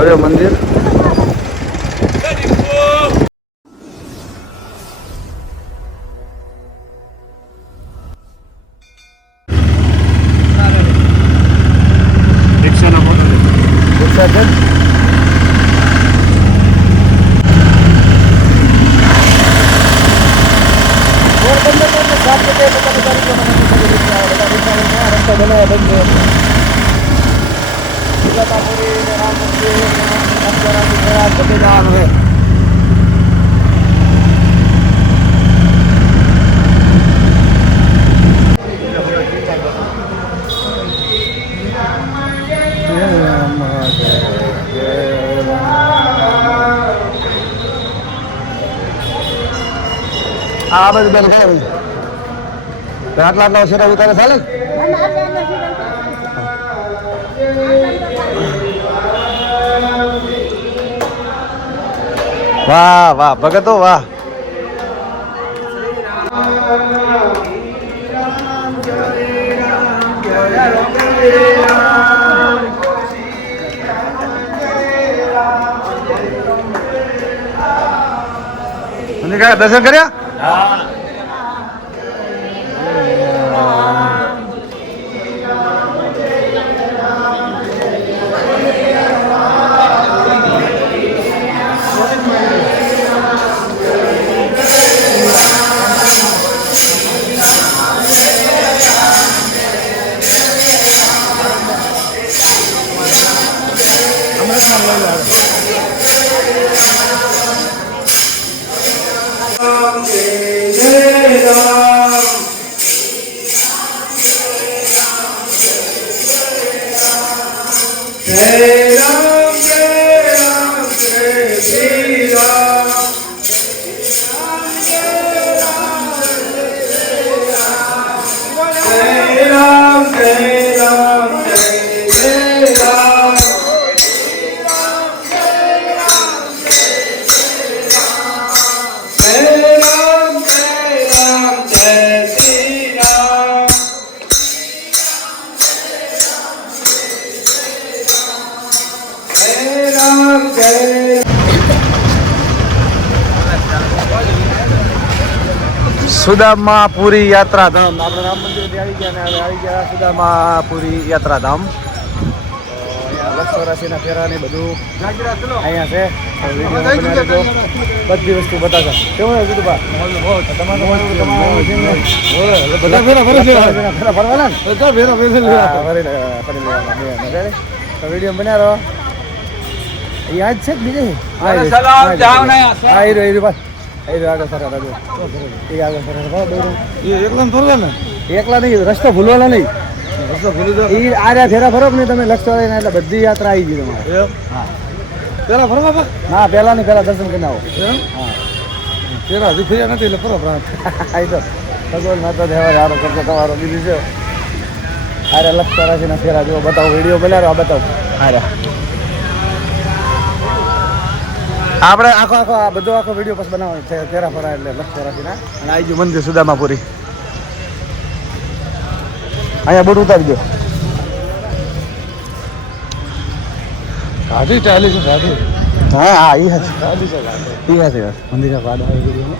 ભવ્ય મંદિર. આ બધું બેન ખાય આટલા શેરા ઉતારે ચાલે. વાહ વાહ ભગતો વાહ. દર્શન કર્યા. સુદામાપુરી યાત્રાધામ. આપણે રામ મંદિર આવી ગયા ને હવે આવી ગયા સુદામાપુરી યાત્રાધામ. લક્ષરાશિના ફેરા ને બધું અહીંયા છે. બધી વસ્તુ બતાવશે. કેવું હોય બીજું વિડીયો બન્યા રહો. યાદ છે બીજે એકલા નહીં, રસ્તો ભૂલવાનો નહીં. આર્યા ફેરા ફરો ને તમે લક્ષ એટલે બધી યાત્રા આવી ગઈ તમારે. પેલા ફરવા ના પેલા નહીં, પેલા દર્શન કરીને આવો. હા પેલા હજી ફર્યા નથી એટલે ફરો પ્રાંત. ભગવાન માતા દેવા સારો કરતો તમારો બીજું છે. આર્યા લક્ષ રાશિના ફેરા જો બતાવો. વિડીયો બનાવો બતાવો. આર્યા આપણે આખો આ બધો આખો વિડીયો પછી બનાવવાનો છે. ફેરા ફરા એટલે લક્ષ રાખીને અને આવી ગયું મંદિર સુદામાપુરી. અહીંયા બોટ ઉતારી દો. ગાડી ચાલી છે ગાડી. હા હા એ હતી ગાડી છે. એ હતી મંદિર ગાડી આવી ગયું.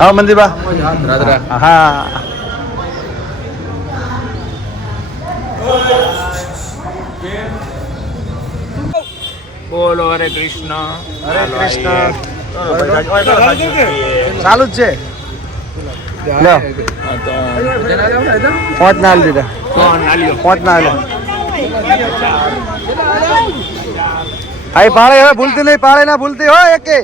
આવો મંદિર બા. હા બોલો હરે કૃષ્ણ. હરે કૃષ્ણ. ચાલુ જ છે. પાંચ ના લીધા. પાંચ ના લે. આઈ પાળે હવે ભૂલતી નહીં. પાળે ના ભૂલતી હોય એકે.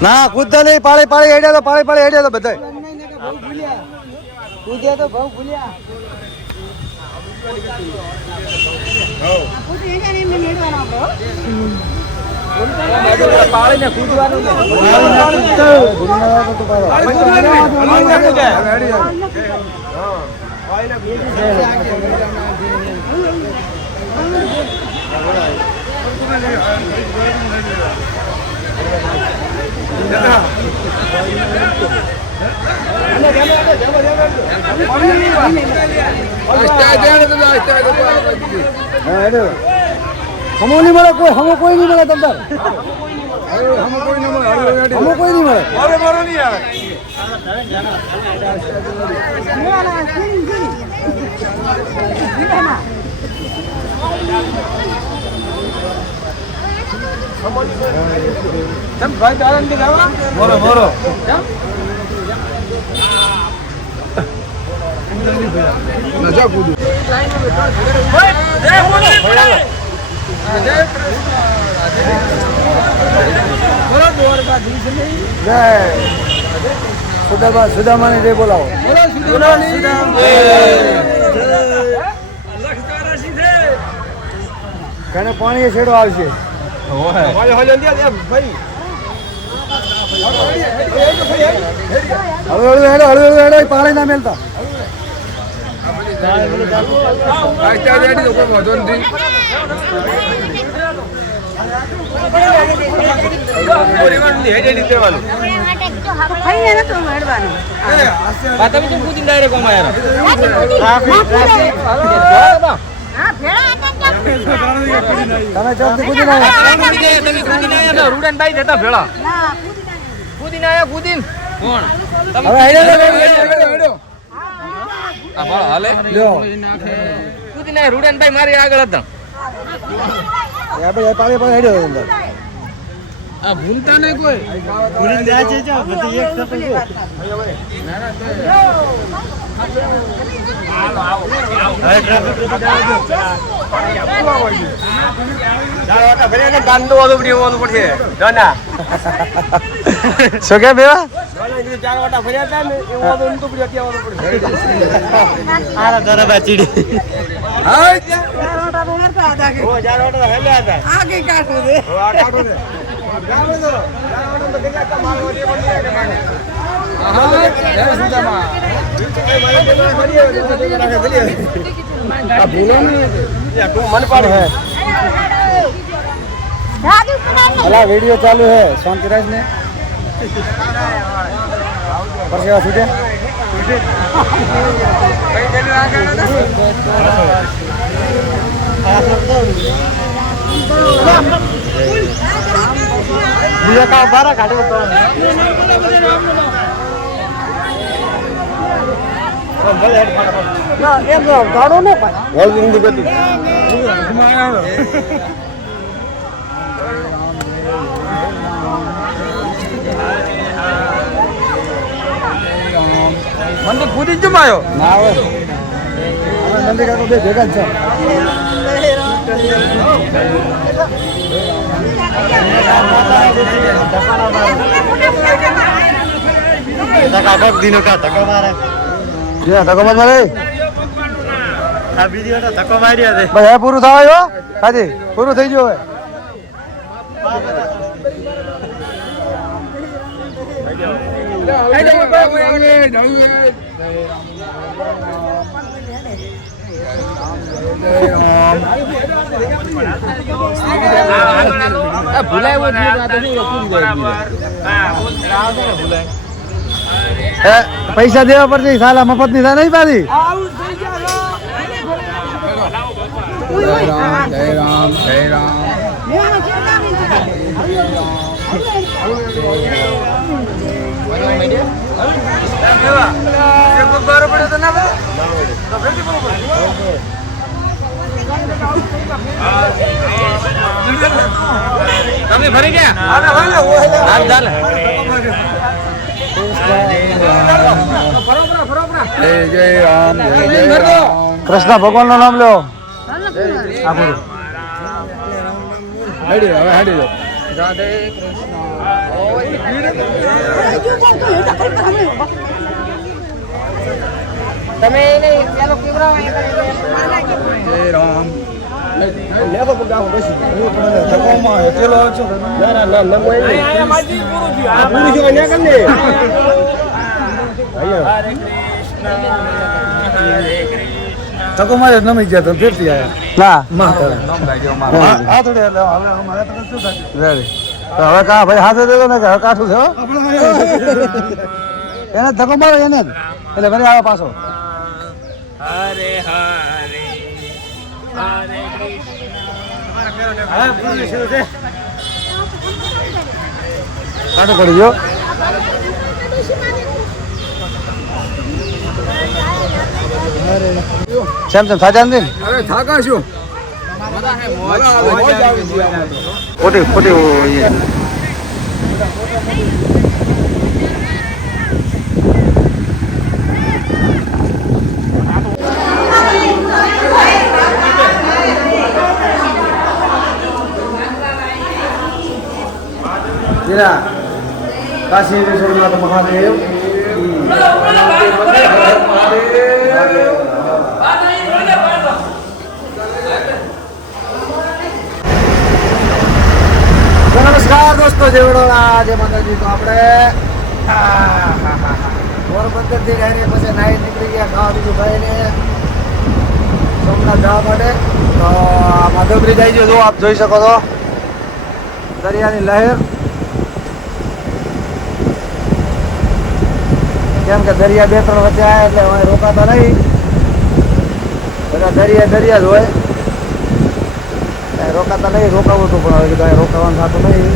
ના કૂદતા નહીં. પાળે પાળે હેડ્યા તો પાળે પાળે હેડ્યા તો બધા કૂદ્યા તો ભાવ ભૂલ્યા. પાળીને કૂદવાનું હમો નહીં મળે કોઈ, હમો કોઈ નહીં મળે તમને, હમો કોઈ નહીં મળે, હમો કોઈ નહીં મળે. મોરો મોરો સુદામાની જય બોલાવો. કને પાણી છેડો આવશે. હળવે પાણી ના મેલતા. તમે ચોકથી કૂદી ના રૂડનભાઈ જતા ભેળા કૂદી ના આયા કૂદીન કોણ હવે હેડો હાલે લ્યો કૂદી ના રૂડનભાઈ મારી આગળ હતા આપણે પાણી પર હેડો અંદર આ ભૂલતા નહીં કોઈ ભૂલી દે છે જો બધી એક સાથે જો ના ના શું કે બેવા 4 વાટા ફર્યા હતા ને એવું તો પડ્યો આરા દરબા ચીડી હા 4 વાટા મારતા હતા કે 4 વાટા હેલ્યા હતા આ કે કાઢો દે આ કાઢો દે ગાવ દો 4 વાટા તો કેટલા મારવા દે પણ કે માને હા જય સુદામા આ ભૂલો ને તું મન પાડ હે અલા वीडियो चालू है शांतिराज ने परसेवा छूटे બીજા કા બારા કાઢે તો ભલે હેડ ફટાફટ ના એમ ગાડો ને ભાઈ હોલ જિંદગી ગતિ મંદિર કૂદી જ માયો ના આવે મંદિર કાકો બે ભેગા જ છે ધક્કા દીનો કા ધક્કો મારે જે ધક્કો મારે આ વિડિયો તો ધક્કો માર્યા છે ભાઈ પૂરું થવાયો હાજી પૂરું થઈ ગયું હવે પૈસા દેવા પડશે સાલા મફત ની નહીં પાછી જય રામ જય રામ તમે ભરી ગયા જય રામ કૃષ્ણ ભગવાન નું નામ લો હવે હાડી દો રાધે તમે એને પેલો કેવરા જય રામ લેવો તો ગાવ બસી ધકોમાં હેલો છો ના ના ના નમો એ માજી પૂરું થયું આ પૂરું થયું ને કને હરે કૃષ્ણ તકો મારે નમી ગયા તો ફેરથી આયા ના આ થોડે હવે અમારે તો શું થાય રેડી હવે કા ભાઈ હાથે દેજો ને કે કાઠું છે એને ધક્કો મારો એને એટલે ઘરે આવે પાછો હરે હરે હરે કૃષ્ણ કાઠું પડી ગયો સેમ થાજા ને અરે થાકા શું ખોટી કાશી વિશ્વનાથ મહાદેવ નમસ્કાર દોસ્તો જય વડોદરા જય માતાજી તો આપણે પોરબંદર થી ડાયરેક્ટ પછી નાઈટ નીકળી ગયા ખાવા બીજું ખાઈને સોમનાથ જવા માટે તો માધવ બ્રિજ આવી ગયો જો આપ જોઈ શકો છો દરિયાની લહેર કેમ કે દરિયા 2-3 વચ્ચે આવ્યા એટલે હવે રોકાતા નહીં બધા દરિયા જ હોય રોકાતા નહીં રોકાવું હતું પણ હવે કીધું રોકાવાનું થતું નહીં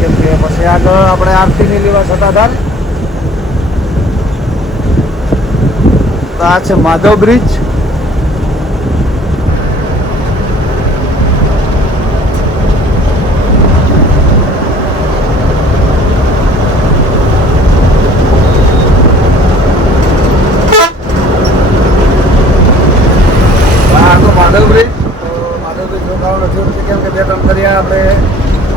કેમ કે પછી આગળ આપણે આરતીની લેવા સત્તાધાર તો આ છે માધવ બ્રિજ માધવ બ્રિજ રોકાવાનું થયું કેમ કે 2-3 દરિયા આપણે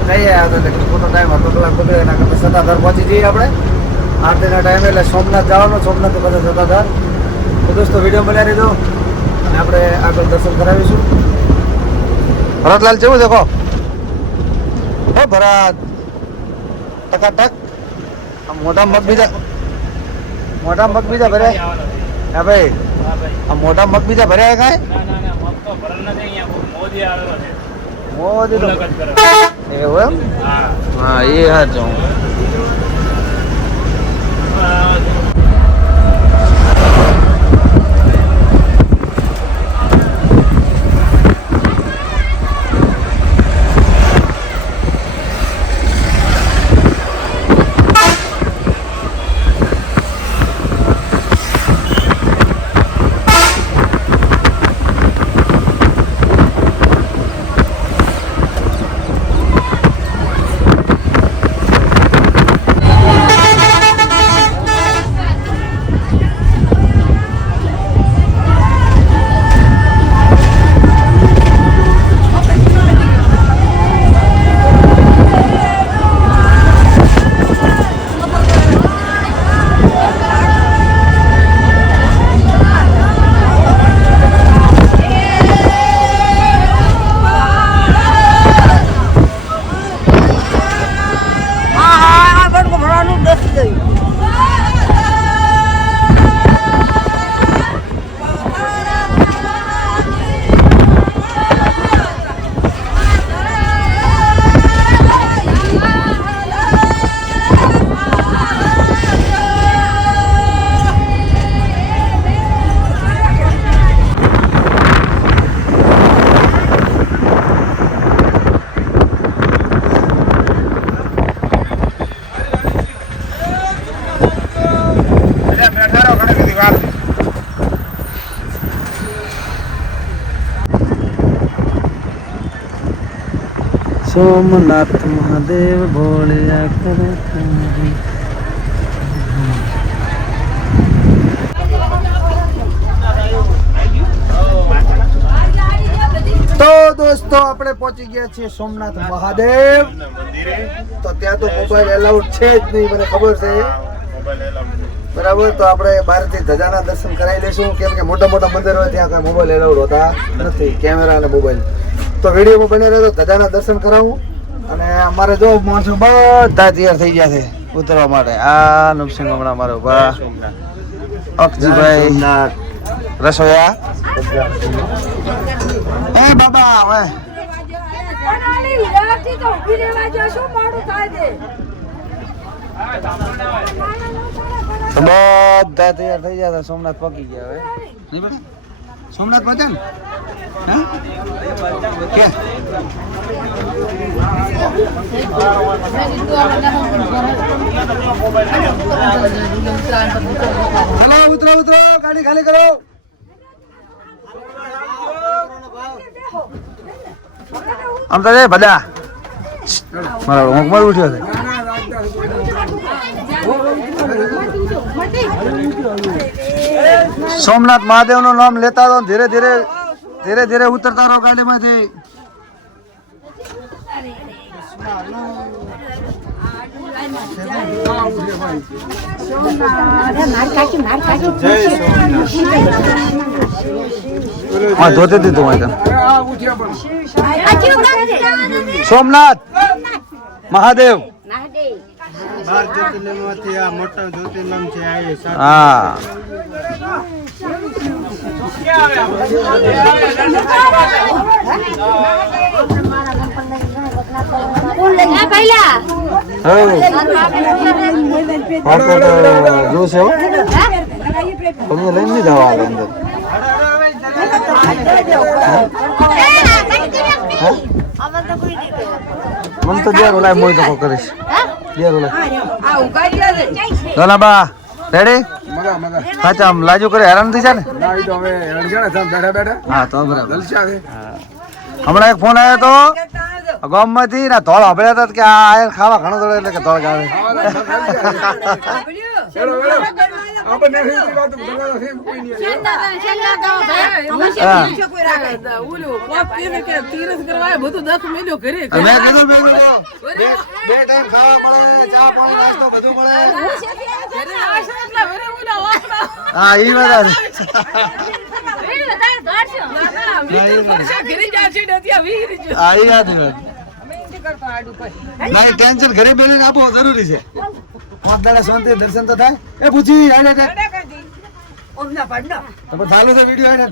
જઈ આવ્યા હતા એટલે ખોટો ટાઈમ હતો કલાક બગડે એના કરતાં સત્તાધાર પહોંચી જઈએ આપણે આરતીના ટાઈમે એટલે સોમનાથ જવાનું સોમનાથ બધા સત્તાધાર તો દોસ્તો વિડીયો બનાવી દેજો અને આપણે આગળ દર્શન કરાવીશું ભરતલાલ કેવું દેખો હે ભરત ટકાટક મોટા મગ બીજા ભર્યા હા ભાઈ આ મોટા મગ બીજા ભર્યા કાંઈ મોદી એવું એમ હા એ હાચો સોમનાથ મહાદેવ ભોળિયા કરે તો દોસ્તો આપણે પહોંચી ગયા છીએ સોમનાથ મહાદેવ તો ત્યાં તો મોબાઈલ એલાઉડ છે જ નહીં મને ખબર છે બરાબર તો આપણે બહારથી ધજાના દર્શન કરાવી લઈશું કેમ કે મોટા મોટા મંદિર હોય ત્યાં કોઈ મોબાઈલ એલાઉડ હોતા નથી કેમેરા અને મોબાઈલ તો વિડીયોમાં બની રહ્યો તો ધજાના દર્શન કરાવું અને અમારે જો માણસો બધા તૈયાર થઈ ગયા છે ઉતરવા માટે આ નરસિંહ હમણાં મારો ઉભા અક્ષજીભાઈ રસોયા એ બાબા હવે બધા તૈયાર થઈ ગયા સોમનાથ પકી ગયા હવે નહીં બેટા સોમનાથ પહોંચે ને કે હલો ઉતરો ઉતરો ગાડી ખાલી કરો આમ તો બધા મારા હોંકમાં ઉઠ્યો છે સોમનાથ મહાદેવ નું નામ લેતા રહો ધીરે ધીરે ધીરે ધીરે ઉતરતા રહો ગાડીમાંથી હા ધોતે દીધું સોમનાથ મહાદેવ હા જોશે તમને લઈને નહીં જવા અંદર મને તો જ્યાં ઓલા મોઈ તો કરીશ બા રેડી સાચા આમ લાજુ કરે હેરાન થઈ જાય ને હા તો બરાબર હમણાં એક ફોન આવ્યો તો ગામ માંથી ને ધોળ હંભળ્યા હતા કે આ ખાવા ઘણું દોડે એટલે કે ધોળ ગાવે હા એ વાત ટેન્શન ઘરે બેસીને આપો જરૂરી છે 5 દાડા શાંતિ દર્શન તો થાય એ પૂછી ચાલુ છે વિડીયો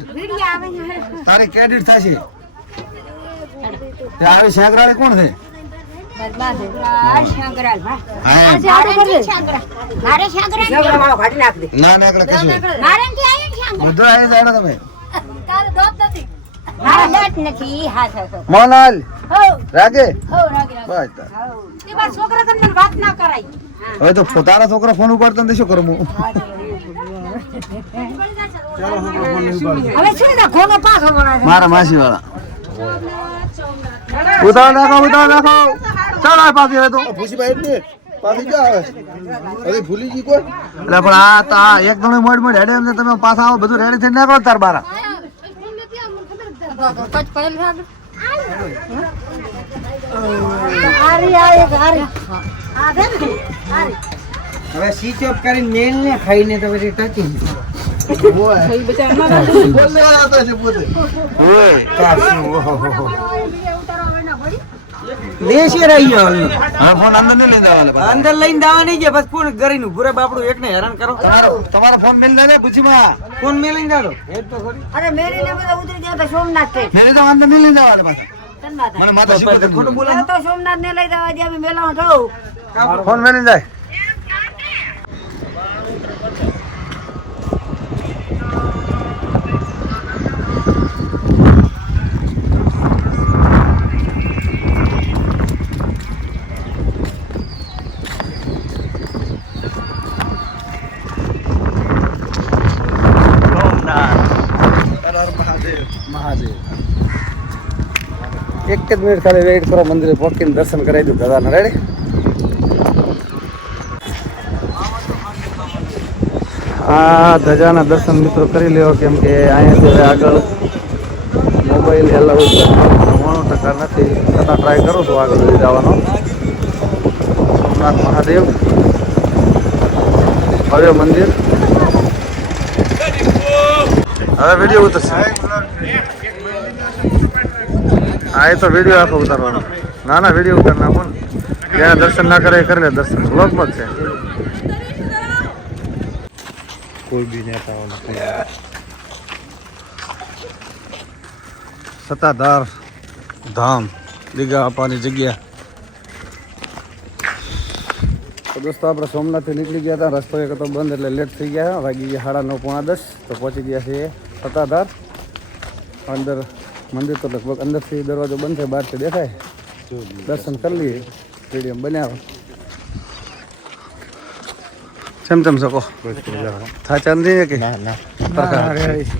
તારી ક્રેડિટ થશે આવી શેકરાળી કોણ છે ના ના એકલા કશું બધું આવી જાય તમે મોનાલ રાગે હવે તો તારા છોકરા ફોન ઉપાડતો નથી શું કરું મારા માસી વાળા ઉતાર નાખો ચાલ પાછી હવે તો પાછી ક્યાં આવે ભૂલી ગઈ કોઈ એટલે પણ આ એક દણું મોડ હેડે એમ તમે પાછા આવો બધું રેડી થઈને નીકળો તાર બારા હવે સ્વિચ ઓફ કરીને મેલ ને ખાઈને તો પછી ટચી અંદર લઈને દાવા નહીં ગયા બસ ફોન કરીને પૂરા બાપડું એક ને હેરાન કરો તમારો ફોન મેલ દે પૂછી ફોન મેં લઈને દાડો અરે મેરીને બધા ઉતરી ગયા તો સોમનાથ છે મેરે તો અંદર નહીં લઈ જવા મને માતા શીખર ખોટું બોલે તો સોમનાથ ને લઈ જવા દે અમે મેલામાં થવું ફોન મેલી જાય એક જ મિનિટ ખાલી વેઇટ કરો મંદિરે પહોંચીને દર્શન કરાવી દઉં દાદાને રેડી આ ધજાના દર્શન મિત્રો કરી લ્યો કેમ કે અહીંયાથી હવે આગળ મોબાઈલ એલાઉ 99% નથી છતાં ટ્રાય કરું છું આગળ લઈ જવાનો સોમનાથ મહાદેવ ભવ્ય મંદિર હવે વિડીયો ઉતરશે આ તો વિડીયો આખો ઉતારવાનો ના વિડીયો ઉતાર નાખો ને જ્યાં દર્શન ના કરે કરી લે દર્શન વ્લોગમાં જ છે કોઈ બી નેતાઓ નથી સત્તાધાર ધામ દીઘા આપવાની જગ્યા. તો દોસ્તો આપણે સોમનાથથી નીકળી ગયા હતા. રસ્તો એક હતો બંધ એટલે લેટ થઈ ગયા. વાગી ગયા 9:30 પોણા 10. તો પહોંચી ગયા છીએ સત્તાધાર. અંદર મંદિર તો લગભગ અંદરથી દરવાજો બંધ છે, બહારથી દેખાય. દર્શન કરી લઈએ. સ્ટેડિયમ બનાવો તેમ શકો થાચા નથી કે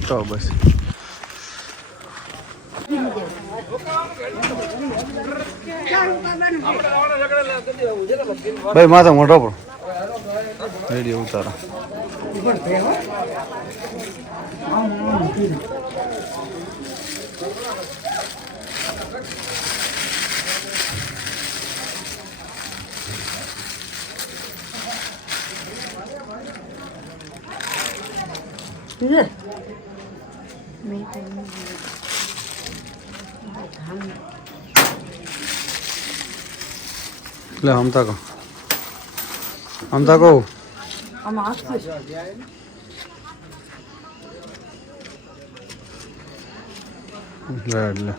તો બસ ભાઈ માથા મોઢો પણ રેડિયો ઉતારો. લે હમતા કહો લે